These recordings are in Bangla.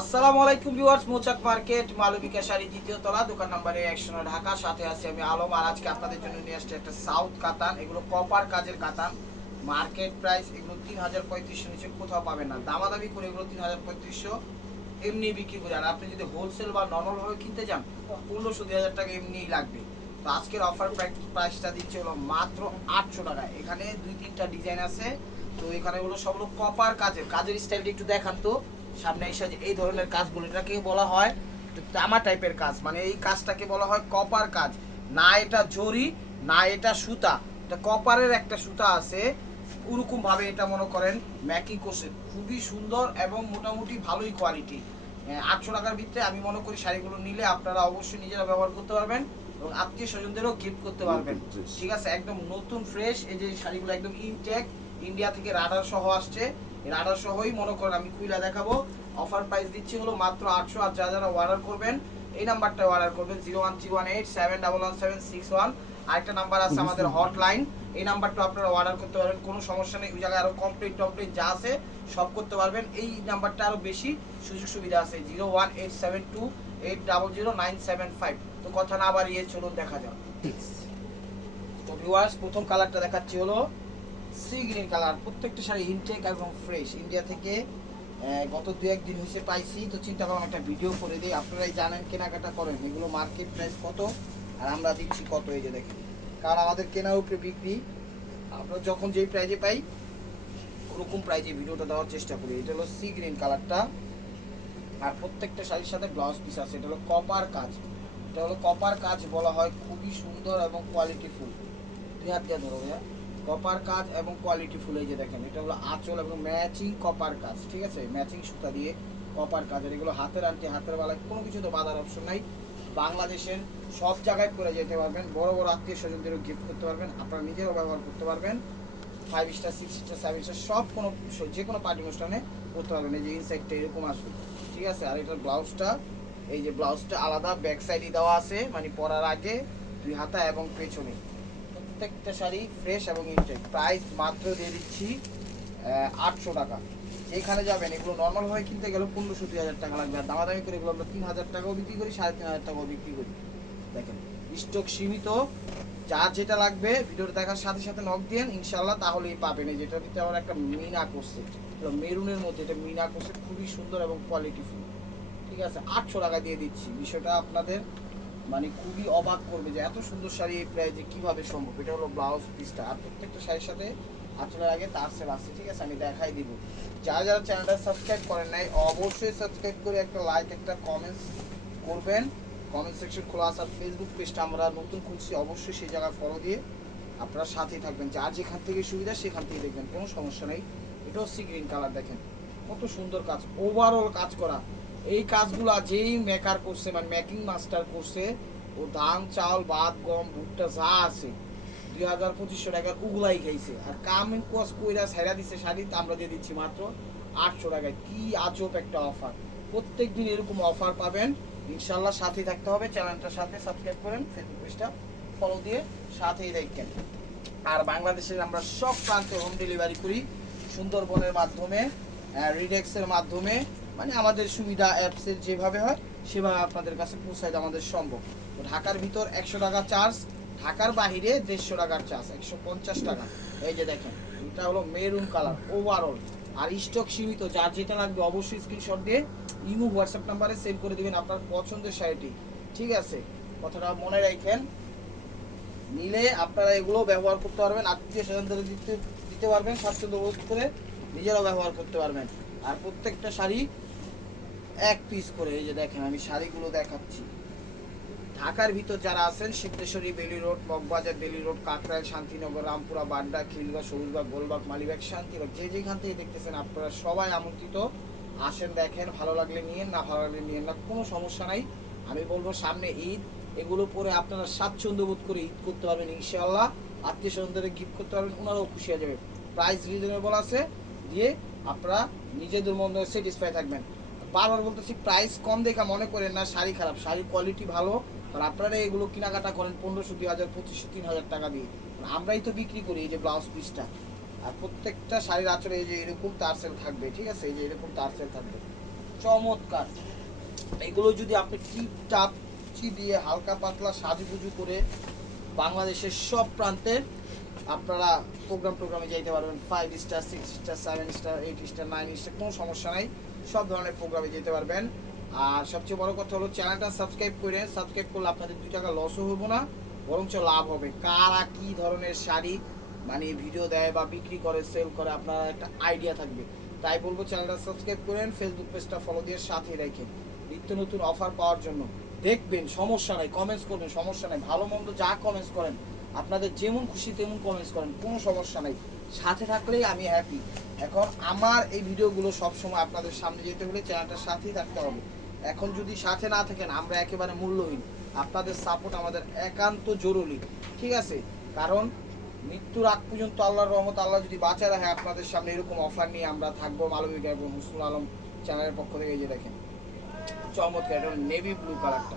আসসালামু আলাইকুম ভিউয়ার্স, মৌচাক মার্কেট মালবিকা শাড়ি দ্বিতীয় তলা, দোকান নম্বর 109 ঢাকা। সাথে আছি আমি আলম। আর আজকে আপনাদের জন্য নিয়ে আসছি একটা সাউথ কাতান। এগুলো কপার কাজের কাতান। মার্কেট প্রাইস এগুলো ৩,৩৫০ নিচে কোথাও পাবেন না। দামাদামি করে এগুলো ৩,৩৫০ এমনি বিক্রি করে। আর আপনি যদি হোলসেল বা নর্মাল ভাবে কিনতে যান ১৫-২,০০০ টাকা এমনিই লাগবে। তো আজকের অফার প্রাইসটা দিচ্ছে হলো মাত্র ৮০০ টাকা। এখানে ২-৩টা ডিজাইন আছে। তো এখানে হলো সবগুলো কপার কাজের স্টাইলটা একটু দেখান তো। সামনে এসে এই ধরনের কাজগুলো এটাকে বলা হয় তামা টাইপের কাজ, মানে এই কাজটাকে বলা হয় কপার কাজ। না এটা জরি, না এটা সুতা, এটা কপারের একটা সুতা আছে। ওরকম ভাবে এটা মনে করেন ম্যাকিং করছে, খুবই সুন্দর এবং মোটামুটি ভালোই কোয়ালিটি। ৮০০ টাকার ভিতরে আমি মনে করি শাড়িগুলো নিলে আপনারা অবশ্যই নিজেরা ব্যবহার করতে পারবেন এবং আত্মীয় স্বজনদেরও গিফট করতে পারবেন। ঠিক আছে, একদম নতুন ফ্রেশ। এই যে শাড়িগুলো একদম ইনটেক, ইন্ডিয়া থেকে রাডার সহ আসছে। রাডার সহই মনে করেন আমি খুলে দেখাবো। অফার প্রাইস দিচ্ছি হলো মাত্র ৮০০। আর যারা অর্ডার করবেন এই নাম্বারটা অর্ডার করবেন 01318711761। আরেকটা নাম্বার আছে আমাদের হটলাইন, এই নাম্বারটা আপনারা অর্ডার করতে পারবেন, কোনো সমস্যা নেই। ওই জায়গায় আরো কমপ্লিট যা আছে সব করতে পারবেন। এই নাম্বারটা আরো বেশি সুযোগ সুবিধা আছে 01872800975। তো কথা না বাড়িয়ে চলুন দেখা যাক। তো ভিউয়ার্স, প্রথম কালারটা দেখাচ্ছি হলো সি গ্রিন কালার। প্রত্যেকটা শাড়ি ইনটেক এবং ফ্রেশ, ইন্ডিয়া থেকে গত 2-1 দিন হয়েছে পাইছি। তো চিন্তা করলাম একটা ভিডিও করে দিই। আপনারাই জানেন কেনাকাটা করেন এগুলো মার্কেট প্রাইস কত আর আমরা দিচ্ছি কত। এই যে দেখেন, কারণ আমাদের কেনার উপরে বিক্রি। আমরা যখন যেই প্রাইজে পাই ওরকম প্রাইজে ভিডিওটা দেওয়ার চেষ্টা করি। এটা হলো সি গ্রিন কালারটা। আর প্রত্যেকটা শাড়ির সাথে ব্লাউজ পিস আছে। এটা হলো কপার কাজ। এটা হলো কপার কাজ বলা হয়, খুবই সুন্দর এবং কোয়ালিটিফুল। হাত দিয়ে ধরো ভাইয়া। কপার কাজ এবং কোয়ালিটি ফুল। এই যে দেখেন, এটা হলো আঁচল এবং ম্যাচিং কপার কাজ। ঠিক আছে, ম্যাচিং সুতা দিয়ে কপার কাজের। এগুলো হাতের আনটি, হাতের বেলায় কোনো কিছু তো বাঁধার অপশন নাই। বাংলাদেশের সব জায়গায় করে যেতে পারবেন, বড় বড় আত্মীয় স্বজনদেরও গিফট করতে পারবেন, আপনারা নিজেরও ব্যবহার করতে পারবেন। 5 স্টার, 6 স্টার, 7 স্টার সব কোনো যে কোনো পার্টি অনুষ্ঠানে করতে পারবেন। এই যে ইনসাইডটা এরকম আসবে। ঠিক আছে, আর এটার ব্লাউজটা, এই যে ব্লাউজটা আলাদা ব্যাক সাইডে দেওয়া আছে, মানে পরার আগে 2 হাতা এবং পেছনে। প্রত্যেকটা শাড়ি ফ্রেশ এবং ইনটেক। প্রাইস মাত্র দিয়ে দিচ্ছি ৮০০ টাকা। যেখানে যাবেন এগুলো নর্মাল ভাবে কিনতে গেলে ১৫-২,০০০ টাকা লাগবে। আর দামাদামি করে এগুলো আমরা ৩,০০০ টাকাও বিক্রি করি, ৩,৫০০ টাকাও বিক্রি করি। দেখেন, স্টক সীমিত। যার যেটা লাগবে ভিডিওটা দেখার সাথে সাথে নক দিন, ইনশাল্লাহ তাহলেই পাবেন। এই যেটার ভিতরে আমার একটা মিনা করছে, মেরুনের মধ্যে এটা মিনা করছে, খুবই সুন্দর এবং কোয়ালিটিফুল। ঠিক আছে, ৮০০ টাকা দিয়ে দিচ্ছি। বিষয়টা আপনাদের মানে খুবই অবাক করবে যে এত সুন্দর শাড়ি এই প্রাইজে কিভাবে সম্ভব। এটা হলো ব্লাউজ পিসটা। আর প্রত্যেকটা শাড়ির সাথে আঁচলের আগে তারসেল আসছে। ঠিক আছে, আমি দেখাই দিব। যারা যারা চ্যানেলটা সাবস্ক্রাইব করেন নাই অবশ্যই সাবস্ক্রাইব করে একটা লাইক, একটা কমেন্টস করবেন। কমেন্ট সেকশন খোলা আছে। আর ফেসবুক পেজটা আমরা নতুন খুলছি, অবশ্যই সেই জায়গায় ফলো দিয়ে আপনারা সাথেই থাকবেন। যার যেখান থেকে সুবিধা সেখান থেকে দেখবেন, কোনো সমস্যা নেই। এটাও সি গ্রিন কালার। দেখেন কত সুন্দর কাজ, ওভারঅল কাজ করা। এই কাজগুলো যেই মেকার করছে, মানে মেকিং মাস্টার করছে, ও ধান চাউল ভাত গম ভুট্টা যা আছে ২,০০০-২৫০০ টাকার উগলাই খাইছে। আর কামিং কোয়াস কইরা ছাইরা দিচ্ছে শাড়ি, আমরা দিয়ে দিচ্ছি মাত্র ৮০০ টাকায়। কি আজব একটা অফার! প্রত্যেক দিন এরকম অফার পাবেন ইনশাল্লাহ। সাথেই থাকতে হবে, চ্যানেলটার সাথে সাবস্ক্রাইব করেন, ফেসবুক পেজটা ফলো দিয়ে সাথেই দেখেন। আর বাংলাদেশের আমরা সব প্রান্তে হোম ডেলিভারি করি, সুন্দরবনের মাধ্যমে, রিডেক্সের মাধ্যমে, মানে আমাদের সুবিধা অ্যাপসের যেভাবে হয় সেভাবে আপনাদের কাছে পৌঁছায় আমাদের সম্ভব। তো ঢাকার ভিতর ১০০ টাকা চার্জ, ঢাকার বাহিরে ১৫০ টাকার চার্জ, ১৫০ টাকা। এই যে দেখেন, এটা হলো মেরুন কালার ওভারঅল। আর স্টক সীমিত, যার যেটা লাগবে অবশ্যই স্ক্রিনশট দিয়ে ইমো হোয়াটসঅ্যাপ নাম্বারে সেন্ড করে দেবেন আপনার পছন্দের শাড়িটি। ঠিক আছে, কথাটা মনে রাখেন। নিলে আপনারা এগুলো ব্যবহার করতে পারবেন, আত্মীয় স্বজনদের দিতে পারবেন, স্বাচ্ছন্দ্য বোধ করে নিজেরাও ব্যবহার করতে পারবেন। আর প্রত্যেকটা শাড়ি 1 পিস করে। এই যে দেখেন, আমি শাড়িগুলো দেখাচ্ছি। ঢাকার ভিতর যারা আছেন, সিদ্ধেশ্বরী, বেলি রোড, মগবাজার, বেলি রোড, কাকরাইল, শান্তিনগর, রামপুরা, বাড্ডা, খিলগাঁও, সবুজবাগ, গোলবাগ, মালিবাগ, শান্তিবাগ, যে যেখান থেকে দেখতেছেন আপনারা সবাই আমন্ত্রিত। আসেন, দেখেন, ভালো লাগলে নিয়েন, না ভালো লাগলে নিয়েন না, কোনো সমস্যা নাই। আমি বলবো সামনে ঈদ, এগুলো পরে আপনারা স্বাচ্ছন্দ্য বোধ করে ঈদ করতে পারবেন ইনশাআল্লাহ। আত্মীয় স্বজনদের গিফট করতে পারবেন, ওনারাও খুশি হয়ে যাবে। প্রাইস রিজনেবল আছে, দিয়ে আপনারা নিজেদের মধ্যে স্যাটিসফাই থাকবেন। বারবার বলতেছি, প্রাইস কম দেখা মনে করেন না শাড়ি খারাপ, শাড়ির কোয়ালিটি ভালো। আর আপনারা এগুলো কেনাকাটা করেন ১৫০০, ২,০০০, ২৫০০, ৩,০০০ টাকা দিয়ে। আমরাই তো বিক্রি করি। এই যে ব্লাউজ পিসটা, আর প্রত্যেকটা শাড়ির আঁচলে এই যে এরকম তারসেল থাকবে। ঠিক আছে, এই যে এরকম তারসেল থাকবে, চমৎকার। এগুলো যদি আপনি টিপটাপ দিয়ে হালকা পাতলা সাজুগুজু করে বাংলাদেশের সব প্রান্তে আপনারা প্রোগ্রামে যাইতে পারবেন। 5 star, 6 star, 7 star, 8 star, 9 star, কোনো সমস্যা নাই, সব ধরনের প্রোগ্রামে যেতে পারবেন। আর সবচেয়ে বড় কথা হলো চ্যানেলটা সাবস্ক্রাইব করেন। সাবস্ক্রাইব করলে আপনাদের 2 টাকা লসও হবো না, বরঞ্চ লাভ হবে। কারা কি ধরনের শাড়ি মানে ভিডিও দেয় বা বিক্রি করে, সেল করে, আপনার একটা আইডিয়া থাকবে। তাই বলবো চ্যানেলটা সাবস্ক্রাইব করেন, ফেসবুক পেজটা ফলো দিয়ে সাথে রাখেন নিত্য নতুন অফার পাওয়ার জন্য। দেখবেন, সমস্যা নাই, কমেন্টস করবেন, সমস্যা নাই, ভালো মন্দ যা কমেন্টস করেন, আপনাদের যেমন খুশি তেমন কমেন্টস করেন, কোনো সমস্যা নাই, সাথে থাকলেই আমি হ্যাপি। এখন আমার এই ভিডিওগুলো সবসময় আপনাদের সামনে যেতে হলে চ্যানেলটার সাথেই থাকতে হবে। এখন যদি সাথে না থাকেন আমরা একেবারে মূল্যহীন। আপনাদের সাপোর্ট আমাদের একান্ত জরুরি, ঠিক আছে? কারণ মৃত্যুর আগ পর্যন্ত আল্লাহর রহমত, আল্লাহ যদি বাঁচায় রাখে, আপনাদের সামনে এরকম অফার নিয়ে আমরা থাকবো। মালবিকা এবং হুসনুল আলম চ্যানেলের পক্ষ থেকে। যে দেখেন চমৎকার, এটা নেভি ব্লু কালারটা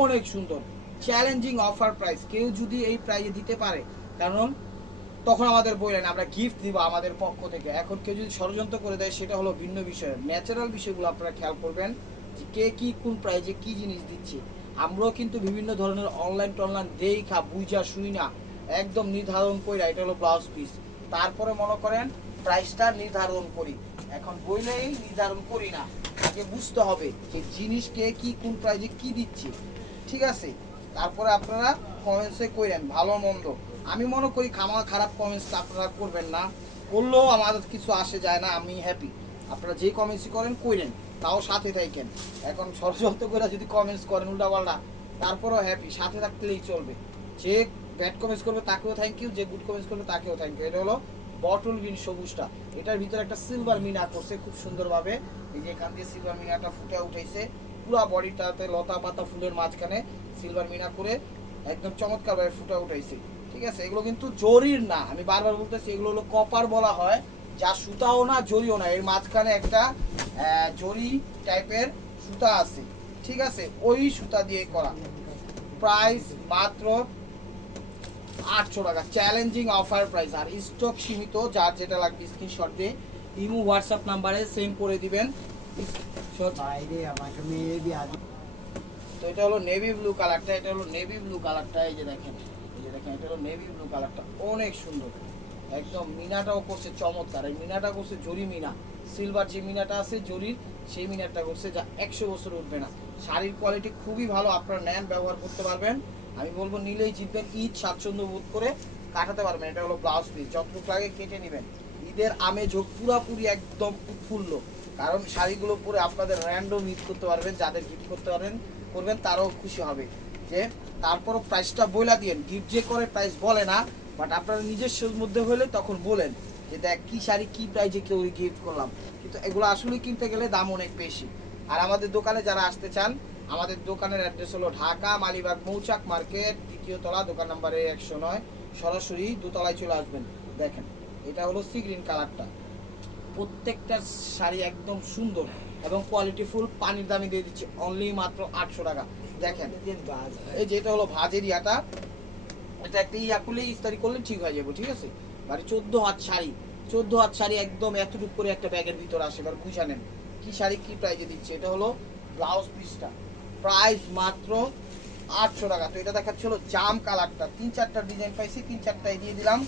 অনেক সুন্দর, চ্যালেঞ্জিং অফার প্রাইস। কেউ যদি এই প্রাইজে দিতে পারে, কারণ তখন আমাদের বললেন আমরা গিফট দিব আমাদের পক্ষ থেকে। এখন কেউ যদি ষড়যন্ত্র করে দেয় সেটা হলো ভিন্ন বিষয়। ন্যাচারাল বিষয়গুলো আপনারা খেয়াল করবেন যে কে কি কোন প্রাইজে কি জিনিস দিচ্ছে। আমরাও কিন্তু বিভিন্ন ধরনের অনলাইন টনলাইন দেখা বুঝা শুই না একদম নির্ধারণ করি। এটা হলো ব্লাউজ পিস, তারপরে মনে করেন প্রাইসটা নির্ধারণ করি। এখন বইলেই নির্ধারণ করি না, আগে বুঝতে হবে যে জিনিস কে কি কোন প্রাইজে কি দিচ্ছে, ঠিক আছে? তারপরে আপনারা কমেন্টসে কইরেন ভালো মন্দ। আমি মনে করি খারাপ কমেন্টস আপনারা করবেন না, করলেও আমাদের কিছু আসে যায় না, আমি হ্যাপি। আপনারা যেই কমেন্টসই করেন কইরেন, তাও সাথে থাকেন। এখন ষড়যন্ত্র করে যদি কমেন্টস করেন উল্টাপাল্টা, তারপরেও হ্যাপি, সাথে থাকলেই চলবে। যে ব্যাড কমেন্টস করবে তাকেও থ্যাংক ইউ, যে গুড কমেন্টস করবে তাকেও থ্যাংক ইউ। এটা হলো বটল গ্রিন সবুজটা, এটার ভিতরে একটা সিলভার মিনা করছে খুব সুন্দরভাবে। এই যে এখান দিয়ে সিলভার মিনাটা ফুটে উঠেছে, পুরো বডিটাতে লতা পাতা ফুলের মাঝখানে সিলভার মিনা করে একদম চমৎকারভাবে ফুটে উঠেছে, ঠিক আছে? এগুলো কিন্তু জরির না, আমি বারবার বলতেছি, এগুলো হলো কপার বলা হয়, যা সুতাও না জরিও না, এর মাঝখানে একটা জরি টাইপের সুতা আছে, ঠিক আছে? ওই সুতা দিয়ে করা। প্রাইস মাত্র 800 টাকা, চ্যালেঞ্জিং অফার প্রাইস। আর স্টক সীমিত, যার যেটা লাগবে স্ক্রিনশট দিয়ে ইমো হোয়াটসঅ্যাপ নাম্বারে সেন্ড করে দিবেন। তো এটা হলো নেভি ব্লু কালারটা, এটা হলো নেভি ব্লু কালারটা। এই যে দেখেন, এটা হলো নেভি ব্লু কালারটা, অনেক সুন্দর। একদম মিনাটাও করছে চমৎকার। এই মিনাটা করছে জরি মিনা, সিলভার যে মিনাটা আছে জরির, সেই মিনাটা করছে, যা 100 বছর উঠবে না। শাড়ির কোয়ালিটি খুবই ভালো, আপনারা নেন, ব্যবহার করতে পারবেন। আমি বলবো নিলেই জিতবেন, ঈদ স্বাচ্ছন্দ্য বোধ করে কাটাতে পারবেন। এটা হলো ব্লাউজ পিস, যতটুকু লাগে কেটে নেবেন। ঈদের আমেজ হোক পুরাপুরি একদম উৎফুল্ল, কারণ শাড়িগুলো পরে আপনাদের র্যান্ডম ঈদ করতে পারবেন, যাদের গিফট করতে করবেন তারাও খুশি হবে। যে তারপরও প্রাইসটা বইলা দিয়েন, গিফট যে করে প্রাইস বলে না, বাট আপনারা নিজস্ব মধ্যে হলে তখন বলেন যে দেখ কি শাড়ি কি প্রাইজে কেউ গিফট করলাম। কিন্তু এগুলো আসলে কিনতে গেলে দাম অনেক বেশি। আর আমাদের দোকানে যারা আসতে চান, আমাদের দোকানের অ্যাড্রেস হলো ঢাকা মালিবাগ মৌচাক মার্কেট, 2য় তলা, দোকান নাম্বারে 109। সরাসরি দোতলায় চলে আসবেন। দেখেন এটা হলো সি গ্রিন কালারটা, প্রত্যেকটা শাড়ি একদম সুন্দর এবং কোয়ালিটিফুল। পানির দামে দিয়ে দিচ্ছি অনলি মাত্র 800 টাকা। দেখেন এই যে এটা হলো ভাজের ইয়াটা, এটা একটা ইয়া করলে ইস্তারি করলে ঠিক হয়ে যাবে, ঠিক আছে? মানে 14 হাত শাড়ি, 14 হাত শাড়ি একদম এতটুকু করে একটা ব্যাগের ভিতরে আসে। এবার বুঝা নেন কি শাড়ি কি প্রাইজে দিচ্ছে। এটা হলো ব্লাউজ পিসটা, প্রাইস মাত্র 800 টাকা। তো এটা দেখাচ্ছে হলো জাম কালারটা, 3-4টা ডিজাইন পাইছি, 3-4টাই দিয়ে দিলাম।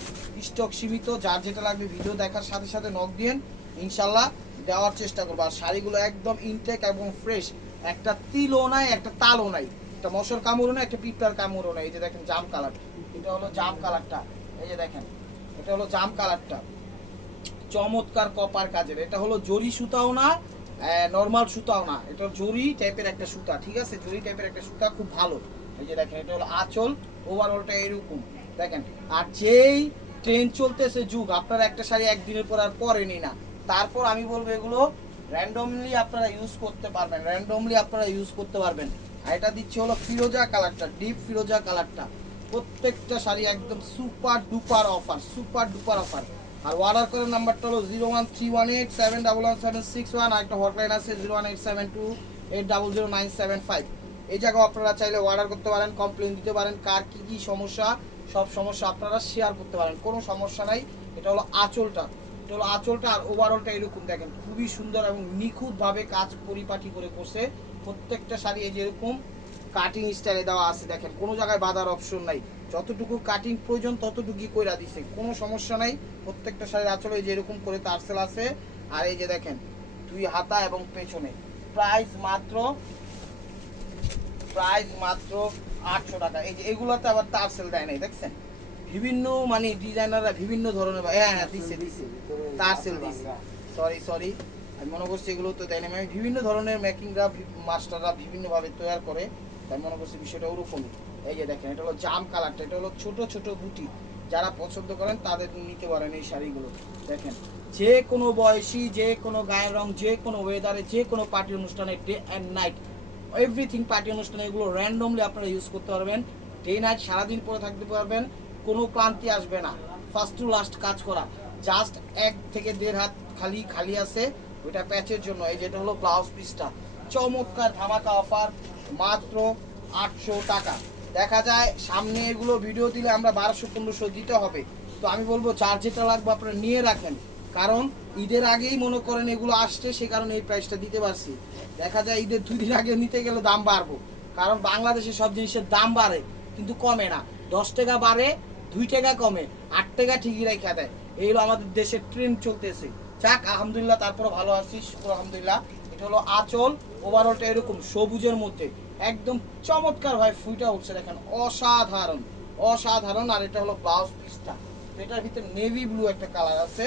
স্টক সীমিত, যার যেটা লাগবে ভিডিও দেখার সাথে সাথে নক দিয়েন, ইনশাল্লাহ দেওয়ার চেষ্টা করবো। আর শাড়িগুলো একদম ইনটেক এবং ফ্রেশ, একটা তিলও নাই, একটা তালও নাই, একটা মশার কামড়ও নাই, একটা পিঁপড়ার কামড়ও নাই। এই যে দেখেন জাম কালার, এটা হলো জাম কালারটা। এই যে দেখেন এটা হলো জাম কালারটা, চমৎকার কপার কাজের। এটা হলো জরি সুতাও না, নর্মাল সুতাও না, এটা জরি টাইপের একটা সুতা, ঠিক আছে? জরি টাইপের একটা সুতা, খুব ভালো। এই যে দেখেন এটা হলো আঁচল, ওভারঅলটা এরকম দেখেন। আর যেই ট্রেন চলতেছে যুগ, আপনারা একটা শাড়ি একদিনের পর আর পরেনি না, তারপর আমি বলবো এগুলো র্যান্ডমলি আপনারা ইউজ করতে পারবেন, আর এটা দিচ্ছে হলো ফিরোজা কালারটা, ডিপ ফিরোজা কালারটা। প্রত্যেকটা শাড়ি একদম সুপার ডুপার অফার, আর অর্ডার করার নাম্বারটা হলো 01318711761। আর একটা হটলাইন আছে 01872800975। এই জায়গায় আপনারা চাইলে অর্ডার করতে পারেন, কমপ্লেন দিতে পারেন, কার কি কি সমস্যা, সব সমস্যা আপনারা শেয়ার করতে পারেন, কোনো সমস্যা নাই। এটা হলো আঁচলটা, এটা হলো আঁচলটা, আর ওভারঅলটা এরকম দেখেন খুবই সুন্দর এবং নিখুঁতভাবে কাজ পরিপাটি করে করছে। প্রত্যেকটা শাড়ি এই যে এরকম কাটিং স্টাইলে দেওয়া আছে, দেখেন কোনো জায়গায় বাঁধার অপশন নাই, যতটুকু কাটিং প্রয়োজন ততটুকুই কইরা দিছে, কোনো সমস্যা নাই। প্রত্যেকটা শাড়ির আঁচলে এই যে এরকম করে টার্সেল আছে, আর এই যে দেখেন 2 হাতা এবং পেছনে। প্রাইস মাত্র 800 টাকা। এই যে এগুলোতে আবার টার্সেল দেয় নাই, দেখছেন বিভিন্ন মানে ডিজাইনাররা বিভিন্ন ধরনের, হ্যাঁ দিছে টার্সেল দিছে, সরি আমি মনে করছি এগুলো তো দেয় না, আমি বিভিন্ন ধরনের মেকিংরা মাস্টাররা বিভিন্নভাবে তৈরি করে, তাই মনে করছি বিষয়টা ওরকমই। এই যে দেখেন এটা হলো জাম কালারটা, এটা হলো ছোট ছোট বুটি, যারা পছন্দ করেন তাদের নিতে পারেন এই শাড়িগুলো। দেখেন যে কোনো বয়সী, যে কোনো গায়ের রং, যে কোনো ওয়েদারে, যে কোনো পার্টি অনুষ্ঠানে, day and night, everything party অনুষ্ঠানে এগুলো র্যান্ডমলি আপনারা ইউজ করতে পারবেন। ডে নাইট সারাদিন পরে থাকতে পারবেন, কোনো ক্লান্তি আসবে না। ফার্স্ট টু লাস্ট কাজ করা, জাস্ট 1 থেকে 1.5 হাত খালি আছে ওইটা প্যাচের জন্য। এই যেটা হলো ব্লাউজ পিসটা, চমৎকার ধামাকা অফার, মাত্র 800 টাকা। দেখা যায় সামনে এগুলো ভিডিও দিলে আমরা 1200-1500 দিতে হবে, তো আমি বলবো যার যেটা লাগবে আপনারা নিয়ে রাখেন, কারণ ঈদের আগেই মনে করেন এগুলো আসছে, সে কারণে এই প্রাইসটা দিতে পারছি। দেখা যায় ঈদের 2 দিন আগে নিতে গেলে দাম বাড়বো, কারণ বাংলাদেশে সব জিনিসের দাম বাড়ে কিন্তু কমে না। 10 টাকা বাড়ে, 2 টাকা কমে, 8 টাকা ঠিকই রেখে দেয়। এই হলো আমাদের দেশের ট্রেন্ড চলতেছে। যাক আলহামদুলিল্লাহ, তারপরে ভালো আছি, শুকর আলহামদুলিল্লাহ। এটা হলো আঁচল, ওভারঅলটা এরকম সবুজের মধ্যে একদম চমৎকার ভাবে ফুইটা উঠছে, দেখেন অসাধারণ। আর এটা হলো ব্লাউজ পিসটা, এটার ভিতরে নেভি ব্লু একটা কালার আছে,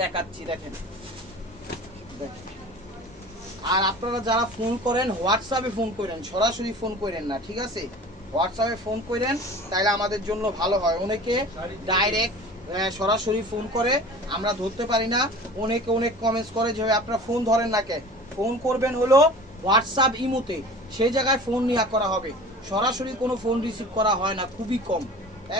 দেখাচ্ছি দেখেন। আর আপনারা যারা ফোন করেন হোয়াটসঅ্যাপে ফোন করেন, সরাসরি ফোন করেন না, ঠিক আছে? হোয়াটসঅ্যাপে ফোন করেন, তাইলে আমাদের জন্য ভালো হয়। অনেকে ডাইরেক্ট সরাসরি ফোন করে, আমরা ধরতে পারি না। অনেকে অনেক কমেন্টস করে যে আপনারা ফোন ধরেন না কে। ফোন করবেন হলো হোয়াটসঅ্যাপ ইমোতে, সেই জায়গায় ফোন নিয়ে করা হবে, সরাসরি কোনো ফোন রিসিভ করা হয় না, খুবই কম,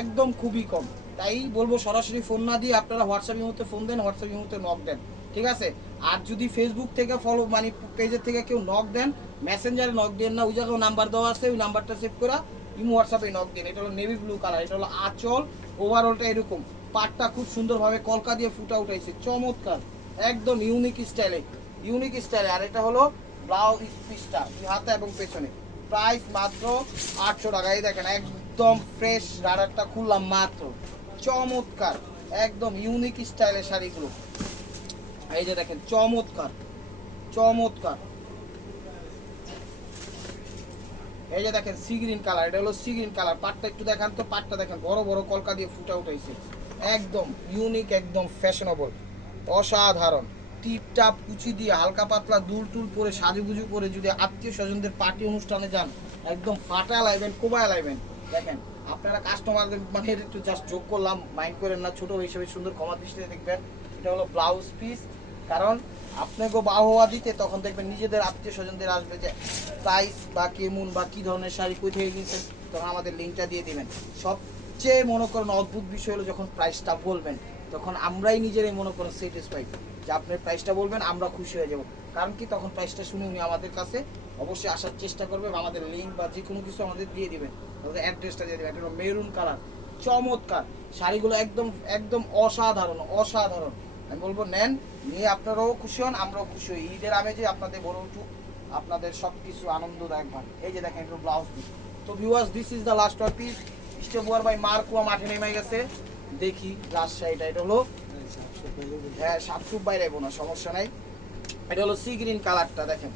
একদম খুবই কম। তাই বলবো সরাসরি ফোন না দিয়ে আপনারা হোয়াটসঅ্যাপ ইমোতে ফোন দেন, হোয়াটসঅ্যাপ ইমোতে নক দেন, ঠিক আছে? আর যদি ফেসবুক থেকে ফলো মানে পেজের থেকে কেউ নক দেন, মেসেঞ্জারে নক দেন না, ওই জায়গায় নাম্বার দেওয়া আছে, ওই নাম্বারটা সেভ করা ইমো হোয়াটসঅ্যাপে নক দেন। এটা হলো নেভি ব্লু কালার, এটা হলো আঁচল, ওভারঅলটা এরকম, পাটটা খুব সুন্দরভাবে কলকা দিয়ে ফুটা উঠাইছে, চমৎকার, একদম ইউনিক স্টাইলে। আর এটা হলো ব্লাউজ পিসটা, হাতে এবং পেছনে। প্রাইস মাত্র 800 টাকা। এই দেখেন একদম ফ্রেশ রাডারটা খুললাম মাত্র, চমৎকার একদম ইউনিক স্টাইলের শাড়িগুলো। এই যে দেখেন চমৎকার। এই যে দেখেন সি গ্রিন কালার, এটা হলো সি গ্রিন কালার। পাটটা একটু দেখান তো, পাটটা দেখেন বড় বড় কলকা দিয়ে ফুটা উঠাইছে, একদম ইউনিক, একদম ফ্যাশনেবল, অসাধারণ। টিপটাপ কুচি দিয়ে হালকা পাতলা দুল টুল পরে সাজুগুজু করে যদি আত্মীয় স্বজনদের পার্টি অনুষ্ঠানে যান, একদম ফাটা লাইবেন, কোবায় লাইবেন। দেখেন আপনারা কাস্টমারদের মানে একটু জাস্ট যোগ করলাম, মাইন্ড করেন না, ছোট হিসেবে সুন্দর ক্ষমা দৃষ্টিতে দেখবেন। এটা হলো ব্লাউজ পিস, কারণ আপনাকে বাহবা দিতে তখন দেখবেন নিজেদের আত্মীয় স্বজনদের আসবে যে প্রাইস বা কেমন বা কী ধরনের শাড়ি কই থেকে কিনছেন, তখন আমাদের লিঙ্কটা দিয়ে দেবেন। সবচেয়ে মনে করেন অদ্ভুত বিষয় হলো যখন প্রাইসটা বলবেন, তখন আমরাই নিজেরাই মনে করেন স্যাটিসফাইড যে আপনার প্রাইসটা বলবেন, আমরা খুশি হয়ে যাব। কারণ কি তখন প্রাইসটা শুনে উনি আমাদের কাছে অবশ্যই আসার চেষ্টা করবে, আমাদের লিঙ্ক বা যে কোনো কিছু আমাদের দিয়ে দিবেন, আমাদের অ্যাড্রেসটা দিয়ে দেবেন। এটা হলো মেরুন কালার, চমৎকার শাড়িগুলো, একদম অসাধারণ। আমি বলবো নেন, নিয়ে আপনারাও খুশি হন, আমরাও খুশি হই। ঈদের আমেজে আপনাদের বড় উঠুক, আপনাদের সব কিছু আনন্দদায়ক হয়। এই যে দেখেন একটু ব্লাউজ পিস। তো viewers, this is the last one piece. স্টেপুয়ার বাই মার্কুয়া মাঠে নেমে গেছে, দেখি লাস্ট শাড়িটা। এটা হলো হ্যাঁ সাতটুক বাইরে না, সমস্যা নাই। এটা হলো সি গ্রিন কালারটা, দেখেন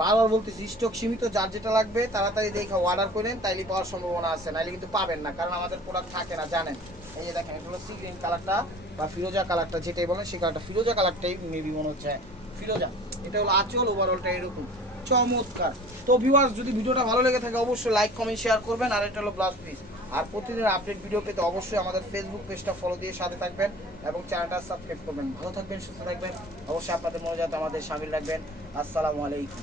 বারবার বলতেছি স্টক সীমিত, যার যেটা লাগবে তাড়াতাড়ি দেখে অর্ডার করেন, তাইলে পাওয়ার সম্ভাবনা আছে, নাইলে কিন্তু পাবেন না, কারণ আমাদের প্রোডাক্ট থাকে না, জানেন। এই যে দেখেন এটা হলো সি গ্রিন কালারটা বা ফিরোজা কালারটা, যেটাই বলেন সেই কালারটা, ফিরোজা কালারটাই মেবি মনে হচ্ছে, ফিরোজা। এটা হলো আঁচল, ওভারঅলটা এরকম চমৎকার। তো ভিউয়ার্স, যদি ভিডিওটা ভালো লেগে থাকে অবশ্যই লাইক কমেন্ট শেয়ার করবেন। আর এটা হলো ব্লাউজ পিস। আর প্রতিদিন আপডেট ভিডিও পেতে অবশ্যই আমাদের ফেসবুক পেজটা ফলো দিয়ে সাথে থাকবেন এবং চ্যানেলটা সাবস্ক্রাইব করবেন। ভালো থাকবেন, সুস্থ থাকবেন, অবশ্যই আপনাদের মনে যাতে আমাদের সামিল রাখবেন। আসসালামু আলাইকুম।